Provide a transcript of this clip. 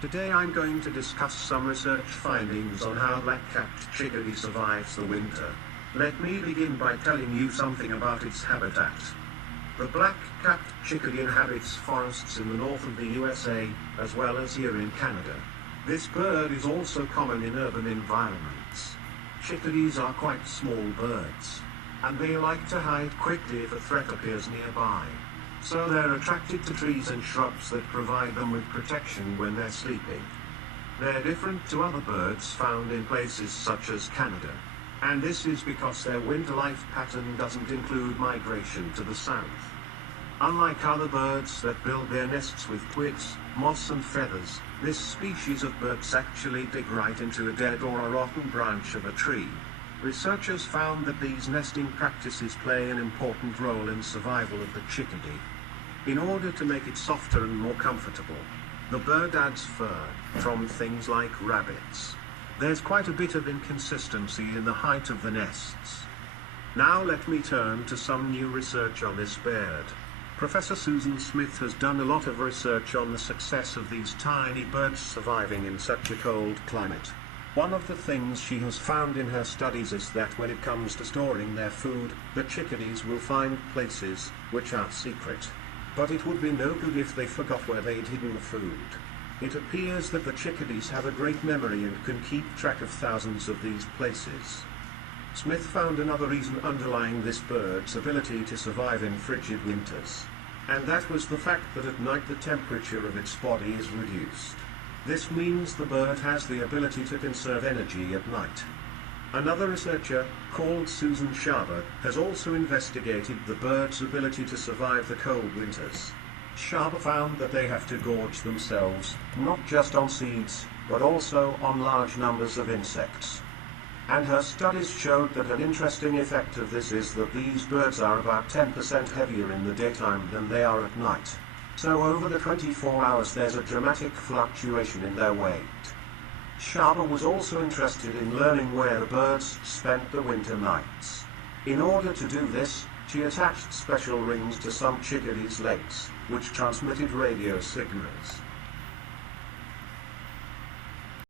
Today I'm going to discuss some research findings on how black-capped chickadee survives the winter. Let me begin by telling you something about its habitat. The black-capped chickadee inhabits forests in the north of the USA, as well as here in Canada. This bird is also common in urban environments. Chickadees are quite small birds, and they like to hide quickly if a threat appears nearby. So they're attracted to trees and shrubs that provide them with protection when they're sleeping. They're different to other birds found in places such as Canada, and this is because their winter life pattern doesn't include migration to the south. Unlike other birds that build their nests with twigs, moss and feathers, this species of birds actually dig right into a dead or a rotten branch of a tree. Researchers found that these nesting practices play an important role in survival of the chickadee. In order to make it softer and more comfortable, the bird adds fur from things like rabbits. There's quite a bit of inconsistency in the height of the nests. Now let me turn to some new research on this bird. Professor Susan Smith has done a lot of research on the success of these tiny birds surviving in such a cold climate. One of the things she has found in her studies is that when it comes to storing their food, the chickadees will find places which are secret. But it would be no good if they forgot where they'd hidden the food. It appears that the chickadees have a great memory and can keep track of thousands of these places. Smith found another reason underlying this bird's ability to survive in frigid winters. And that was the fact that at night the temperature of its body is reduced. This means the bird has the ability to conserve energy at night. Another researcher, called Susan Schaber, has also investigated the bird's ability to survive the cold winters. Schaber found that they have to gorge themselves, not just on seeds, but also on large numbers of insects. And her studies showed that an interesting effect of this is that these birds are about 10% heavier in the daytime than they are at night. So over the 24 hours there's a dramatic fluctuation in their weight. Schaber was also interested in learning where the birds spent the winter nights. In order to do this, she attached special rings to some chickadees' legs, which transmitted radio signals.